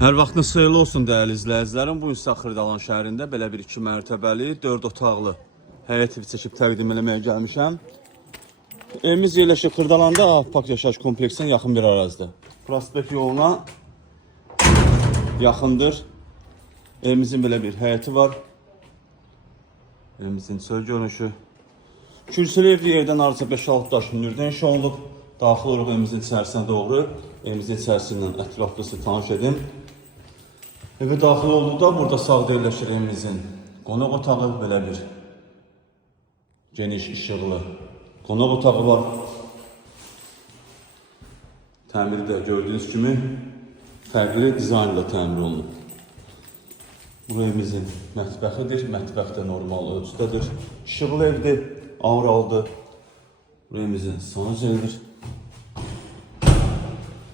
Hər vaxtınız xeyirli olsun dəyərli izləyicilərim. Bu gün sizə Xırdalan şəhərində belə bir 2 mərtəbəli, 4 otaqlı həyət evi çəkib təqdim eləməyə gəlmişəm. Evimiz yerləşir Xırdalanda, Park yaşayış kompleksinə yaxın bir ərazidə. Prospekt yoluna yaxındır. Evimizin belə bir həyəti var. Evimizin çöl görünüşü. Kürsülü evli yerdən arıca 5-6 daş hündürdə inşa olunub. Daxil oluq evimizin içərisinə doğru. Evimizin içərisindən ətraflısı tanış edim. Evə daxil olduqda burada sağda yerləşir evimizin qonaq otağı, belə bir geniş işıqlı qonaq otağı var. Təmiri də gördüyünüz kimi fərqli dizaynla təmir olunub. Bu evimizin mətbəxidir, mətbəx də normal ölçüdədir. İşıqlı evdir, avralıdır. Bu evimizin sanacelidir.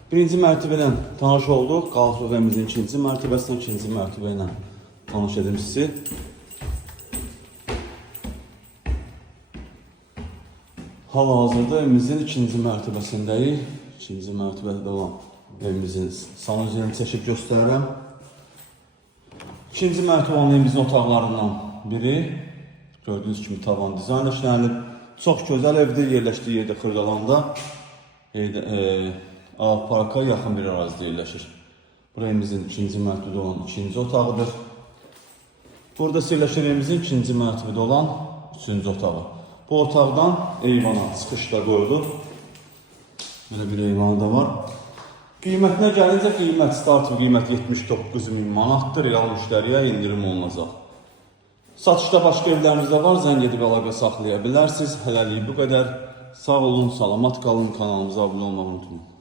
Birinci mərtəbədən tanış olduq. Qalxırıq evimizin ikinci mərtəbəsindən, ikinci mərtəbə ilə tanış edim sizi. Hal-hazırda evimizin ikinci mərtəbəsindəyik. İkinci mərtəbədə olan evimizin sanacını çəkib göstərirəm. İkinci mərtəbə olan evimizin otaqlarından biri. Gördüyünüz kimi tavan dizayn işlənilib. Çox gözəl evdir, yerləşdiyi yerdə Xırdalanda. Parka yaxın bir ərazidə yerləşir. Bura evimizin ikinci mərtəbədə olan ikinci otağıdır. Burada yerləşir evimizin ikinci mərtəbədə olan üçüncü otağı. Bu otaqdan eyvana çıxışda qoyulub. Belə bir eyvanı da var. Qiymətinə gəlincə qiymət start qiymət 79.000 manatdır. Real müştəriyə indirim olunacaq. Satışda başqa evlərimizdə var. Zəng edib əlaqə saxlaya bilərsiniz. Hələlik bu qədər. Sağ olun, salamat qalın. Kanalımıza abunə olmağı unutmayın.